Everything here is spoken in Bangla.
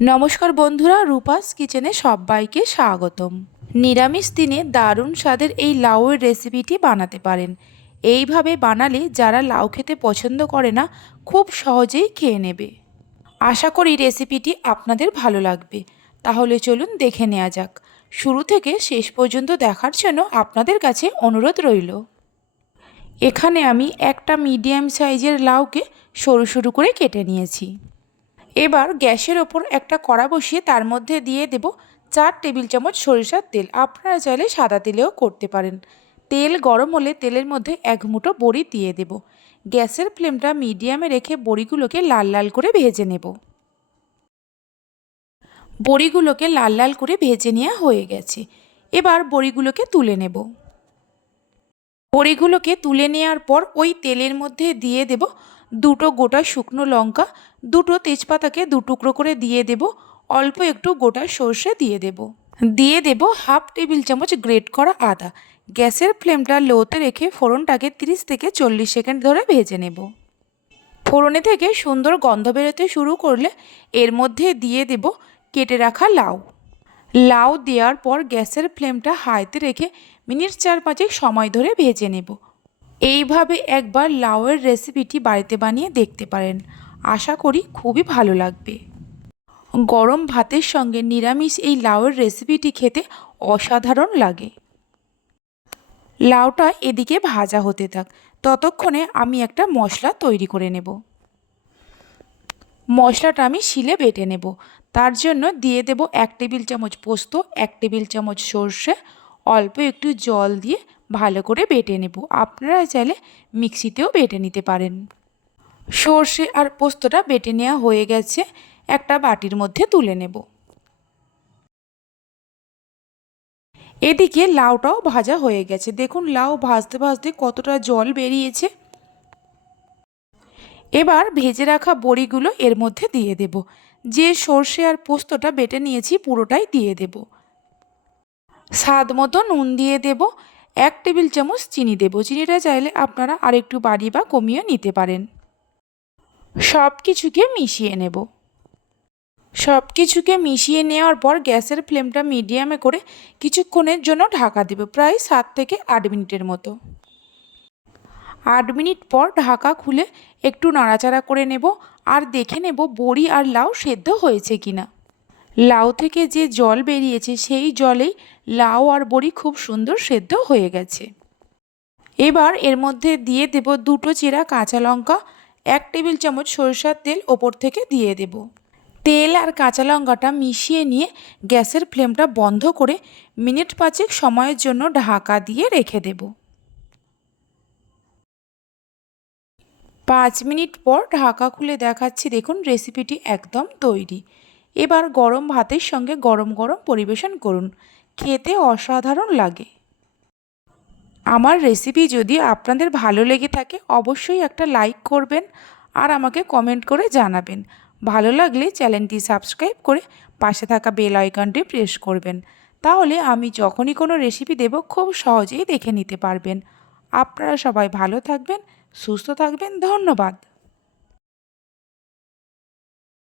নমস্কার বন্ধুরা, রূপাস কিচেনে সবাইকে স্বাগতম। নিরামিষ দিনে দারুণ স্বাদের এই লাউয়ের রেসিপিটি বানাতে পারেন। এইভাবে বানালে যারা লাউ খেতে পছন্দ করে না, খুব সহজেই খেয়ে নেবে। আশা করি রেসিপিটি আপনাদের ভালো লাগবে। তাহলে চলুন দেখে নেওয়া যাক। শুরু থেকে শেষ পর্যন্ত দেখার জন্য আপনাদের কাছে অনুরোধ রইল। এখানে আমি একটা মিডিয়াম সাইজের লাউকে সরু সরু করে কেটে নিয়েছি। এবার গ্যাসের ওপর একটা কড়া বসিয়ে তার মধ্যে দিয়ে দেব চার টেবিল চামচ সরিষার তেল। আপনারা চাইলে সাদা তেলেও করতে পারেন। তেল গরম হলে তেলের মধ্যে এক মুঠো বড়ি দিয়ে দেব। গ্যাসের ফ্লেমটা মিডিয়ামে রেখে বড়িগুলোকে লাল লাল করে ভেজে নেব। বড়িগুলোকে লাল লাল করে ভেজে নেওয়া হয়ে গেছে। এবার বড়িগুলোকে তুলে নেব। বড়িগুলোকে তুলে নেওয়ার পর ওই তেলের মধ্যে দিয়ে দেব দুটো গোটা শুকনো লঙ্কা, দুটো তেজপাতাকে দু টুকরো করে দিয়ে দেব, অল্প একটু গোটা সর্ষে দিয়ে দেব। দিয়ে দেব হাফ টেবিল চামচ গ্রেট করা আদা। গ্যাসের ফ্লেমটা লোতে রেখে ফোড়নটাকে 30 থেকে চল্লিশ সেকেন্ড ধরে ভেজে নেব। ফোড়নে থেকে সুন্দর গন্ধ বেরোতে শুরু করলে এর মধ্যে দিয়ে দেব কেটে রাখা লাউ। লাউ দেওয়ার পর গ্যাসের ফ্লেমটা হাইতে রেখে মিনিট চার পাঁচেক সময় ধরে ভেজে নেব। এইভাবে একবার লাউয়ের রেসিপিটি বাড়িতে বানিয়ে দেখতে পারেন। আশা করি খুবই ভালো লাগবে। গরম ভাতের সঙ্গে নিরামিষ এই লাউয়ের রেসিপিটি খেতে অসাধারণ লাগে। লাউটা এদিকে ভাজা হতে থাক। ততক্ষণে আমি একটা মশলা তৈরি করে নেব। মশলাটা আমি শিলে বেটে নেব। তার জন্য দিয়ে দেব এক টেবিল চামচ পোস্ত, এক টেবিল চামচ সর্ষে, অল্প একটু জল দিয়ে ভালো করে বেটে নেব। আপনারা চাইলে মিক্সিতেও বেটে নিতে পারেন। সর্ষে আর পোস্তটা বেটে নেওয়া হয়ে গেছে। একটা বাটির মধ্যে তুলে নেব। এদিকে লাউটাও ভাজা হয়ে গেছে। দেখুন, লাউ ভাজতে ভাজতে কতটা জল বেরিয়েছে। এবার ভেজে রাখা বড়িগুলো এর মধ্যে দিয়ে দেব। যে সর্ষে আর পোস্তটা বেটে নিয়েছি পুরোটাই দিয়ে দেব। স্বাদ মতো নুন দিয়ে দেব। এক টেবিল চামচ চিনি দেব। চিনিটা চাইলে আপনারা আরেকটু বাড়ি বা কমিয়ে নিতে পারেন। সব কিছুকে মিশিয়ে নেব। সব কিছুকে মিশিয়ে নেওয়ার পর গ্যাসের ফ্লেমটা মিডিয়ামে করে কিছুক্ষণের জন্য ঢাকা দেব, প্রায় সাত থেকে আট মিনিটের মতো। আট মিনিট পর ঢাকা খুলে একটু নাড়াচাড়া করে নেব আর দেখে নেব বড়ি আর লাউ সেদ্ধ হয়েছে কিনা। লাউ থেকে যে জল বেরিয়েছে, সেই জলেই লাউ আর বড়ি খুব সুন্দর সেদ্ধ হয়ে গেছে। এবার এর মধ্যে দিয়ে দেব দুটো চেরা কাঁচা লঙ্কা, এক টেবিল চামচ সরিষার তেল ওপর থেকে দিয়ে দেব। তেল আর কাঁচা লঙ্কাটা মিশিয়ে নিয়ে গ্যাসের ফ্লেমটা বন্ধ করে মিনিট পাঁচেক সময়ের জন্য ঢাকা দিয়ে রেখে দেব। পাঁচ মিনিট পর ঢাকা খুলে দেখাচ্ছি, দেখুন রেসিপিটি একদম তৈরি। এবার গরম ভাতের সঙ্গে গরম গরম পরিবেশন করুন। খেতে অসাধারণ লাগে। আমার রেসিপি যদি আপনাদের ভালো লেগে থাকে, অবশ্যই একটা লাইক করবেন আর আমাকে কমেন্ট করে জানাবেন। ভালো লাগলে চ্যানেলটি সাবস্ক্রাইব করে পাশে থাকা বেল আইকনটি প্রেস করবেন। তাহলে আমি যখনই কোনো রেসিপি দেব, খুব সহজেই দেখে নিতে পারবেন। আপনারা সবাই ভালো থাকবেন, সুস্থ থাকবেন, ধন্যবাদ।